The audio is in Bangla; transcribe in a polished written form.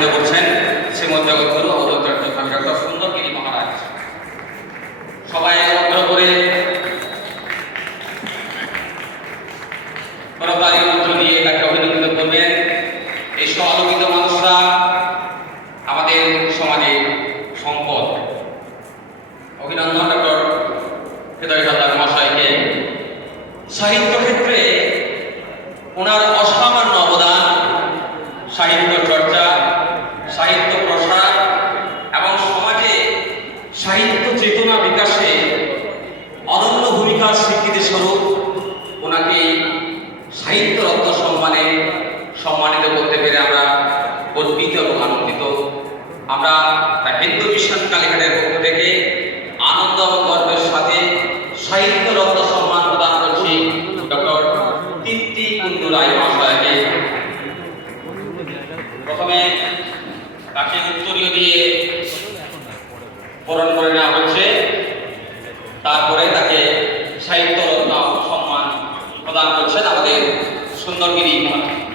সম্মানিত করছেন শ্রীমদ জগৎগুরু অবতারাচার্য স্বামী ডক্টর সুন্দরগিরি মহারাজ। সবাই অনুগ্রহ করে করতালির মধ্য দিয়ে তাকে অভিনন্দিত করবেন। এই আলোকিত মানুষরা আমাদের সমাজে সম্পদ। অভিনন্দন ডক্টর হৃদয় হালদার মহাশয়কে। সাহিত্য ক্ষেত্রে ওনার অসামান্য অবদান, সাহিত্য চর্চা, সাহিত্য প্রসার এবং সমাজে সাহিত্য চেতনা বিকাশে অনন্য ভূমিকার স্বীকৃতি স্বরূপ ওনাকে সাহিত্য রত্ন সম্মানে সম্মানিত করতে পেরে আমরা গর্বিত এবং আনন্দিত। আমরা হিন্দু মিশন কালীঘাটের পক্ষ থেকে আনন্দ এবং গর্বের সাথে সাহিত্য রত্ন সম্মান প্রদান করছি ডক্টর তৃপ্তি কুণ্ডু রায় মহাশয়কে। প্রথমে তাকে উত্তরীয় দিয়ে বরণ করে নেওয়া হচ্ছে, তারপরে তাকে সাহিত্য রত্ন সম্মান প্রদান করছেন আমাদের সুন্দরগিরি মহারাজ।